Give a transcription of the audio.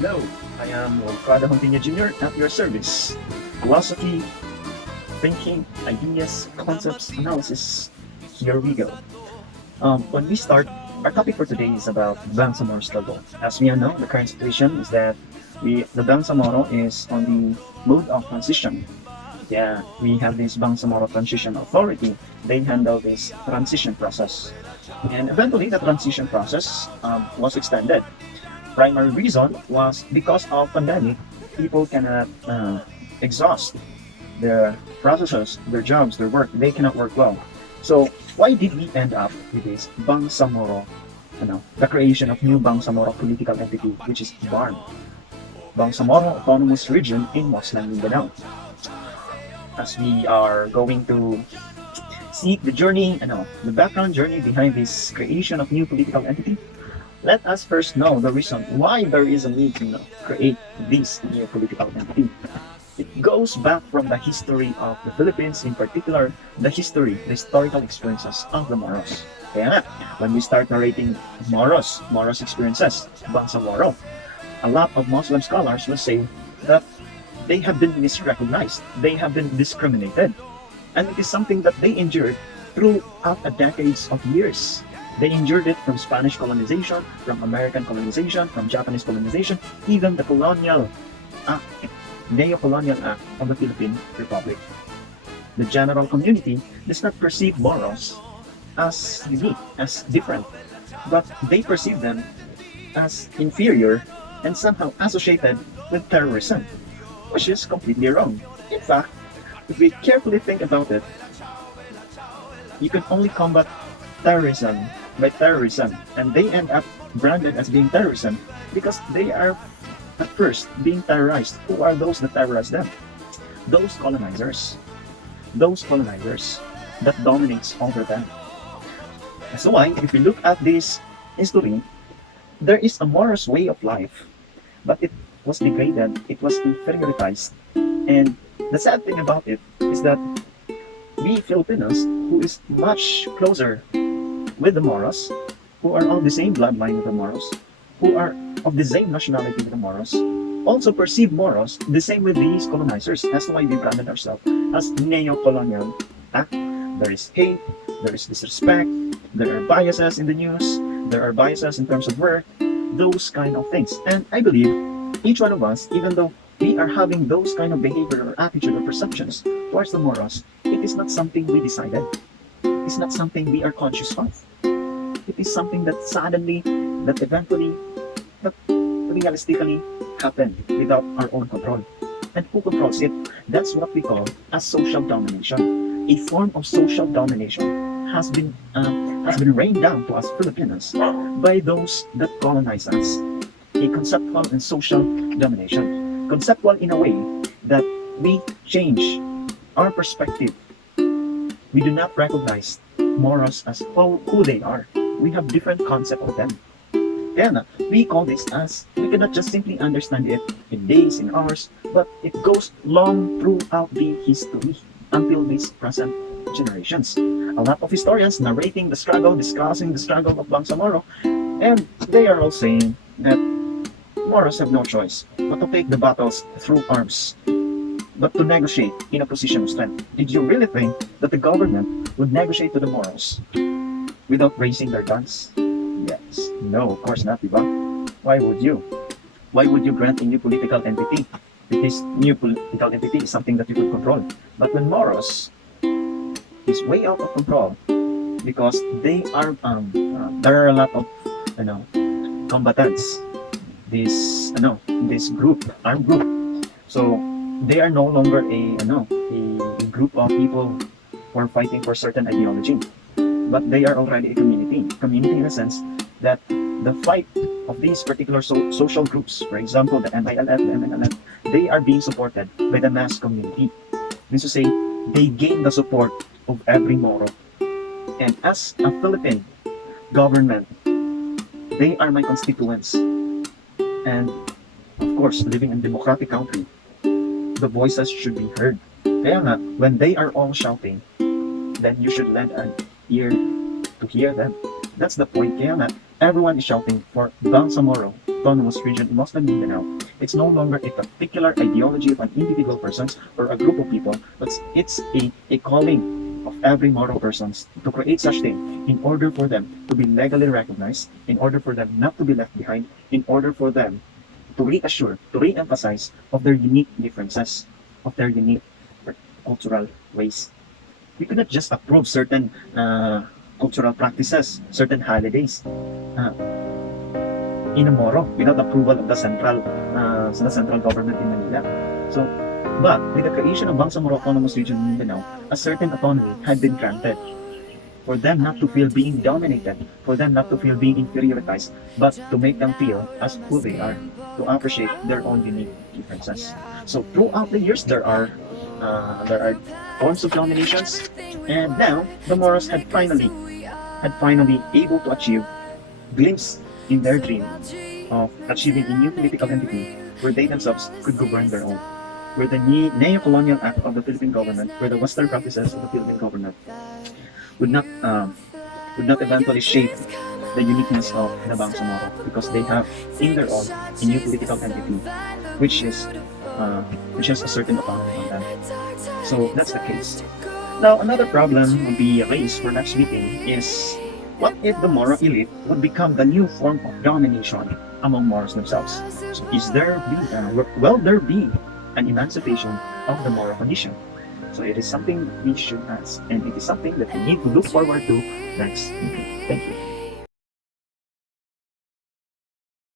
Hello, I am Wilfredo Hontiña Jr. at your service. Philosophy, thinking, ideas, concepts, analysis. Here we go. When we start, our topic for today is about Bangsamoro Struggle. As we all know, the current situation is that the Bangsamoro is on the mode of transition. Yeah, we have this Bangsamoro Transition Authority. They handle this transition process. And eventually, the transition process was extended. Primary reason was because of pandemic. People cannot exhaust their processes, their jobs, their work. They cannot work well. So why did we end up with this Bangsamoro, the creation of new Bangsamoro political entity, which is BARM, Bangsamoro Autonomous Region in Muslim Mindanao? As we are going to see the journey, the background journey behind this creation of new political entity, let us first know the reason why there is a need to create this new political entity. It goes back from the history of the Philippines, in particular, the historical experiences of the Moros. Kaya nga, when we start narrating Moros experiences, Bangsamoro, a lot of Muslim scholars will say that they have been misrecognized, they have been discriminated, and it is something that they endured throughout a decades of years. They endured it from Spanish colonization, from American colonization, from Japanese colonization, even the colonial act, neo-colonial act of the Philippine Republic. The general community does not perceive Moros as unique, as different, but they perceive them as inferior and somehow associated with terrorism, which is completely wrong. In fact, if we carefully think about it, you can only combat terrorism by terrorism, and they end up branded as being terrorism because they are at first being terrorized. Who are those that terrorize them? Those colonizers. Those colonizers that dominates over them. So why, if we look at this history, there is a Moros way of life, but it was degraded, it was inferiorized, and the sad thing about it is that we Filipinos, who is much closer with the Moros, who are of the same bloodline with the Moros, who are of the same nationality with the Moros, also perceive Moros the same with these colonizers. That's why we branded ourselves as neo-colonial. There is hate, there is disrespect, there are biases in the news, there are biases in terms of work, those kind of things. And I believe each one of us, even though we are having those kind of behavior or attitude or perceptions towards the Moros, it is not something we decided. It's not something we are conscious of. It is something that suddenly, that eventually, that realistically happened without our own control. And who controls it? That's what we call as social domination. A form of social domination has been rained down to us Filipinos by those that colonize us. A conceptual and social domination. Conceptual in a way that we change our perspective. We do not recognize Moros as who they are. We have different concept of them. Kaya we call this as, we cannot just simply understand it in days, in hours, but it goes long throughout the history until these present generations. A lot of historians narrating the struggle, discussing the struggle of Bangsamoro, and they are all saying that Moros have no choice but to take the battles through arms, but to negotiate in a position of strength. Did you really think that the government would negotiate to the Moros without raising their guns? Yes. No, of course not, diba? Why would you? Why would you grant a new political entity? This new political entity is something that you could control. But when Moros is way out of control, because they are, there are a lot of, combatants. This group, armed group. So they are no longer a group of people who are fighting for certain ideology, but they are already a community. Community in a sense that the fight of these particular social groups, for example, the MILF, the MNLF, they are being supported by the mass community. Means to say, they gain the support of every Moro. And as a Philippine government, they are my constituents. And of course, living in a democratic country, the voices should be heard. Kaya nga, when they are all shouting, then you should lend an ear to hear them. That's the point. Kaya nga, everyone is shouting for Bangsamoro Autonomous Region in Muslim Mindanao, it's no longer a particular ideology of an individual person or a group of people, but it's a calling of every moral person to create such thing in order for them to be legally recognized, in order for them not to be left behind, in order for them to reassure, to re-emphasize of their unique differences, of their unique cultural ways. We could not just approve certain cultural practices, certain holidays uh, in a Moro without approval of the central government in Manila. So, but with the creation of Bangsamoro Autonomous Region in Mindanao, a certain autonomy had been granted for them not to feel being dominated, for them not to feel being inferiorized, but to make them feel as who they are, to appreciate their own unique differences. So throughout the years, there are forms of dominations, and now the Moros had finally able to achieve glimpse in their dream of achieving a new political entity where they themselves could govern their own, where the neo-colonial act of the Philippine government, where the Western practices of the Philippine government would not eventually shape the uniqueness of the Bangsamoro, because they have in their own a new political entity, which is a certain autonomy on them. So that's the case. Now another problem would be raised for next meeting is, what if the Moro elite would become the new form of domination among Moros themselves? So will there be an emancipation of the Moro condition? So it is something we should ask, and it is something that we need to look forward to next meeting. Thank you.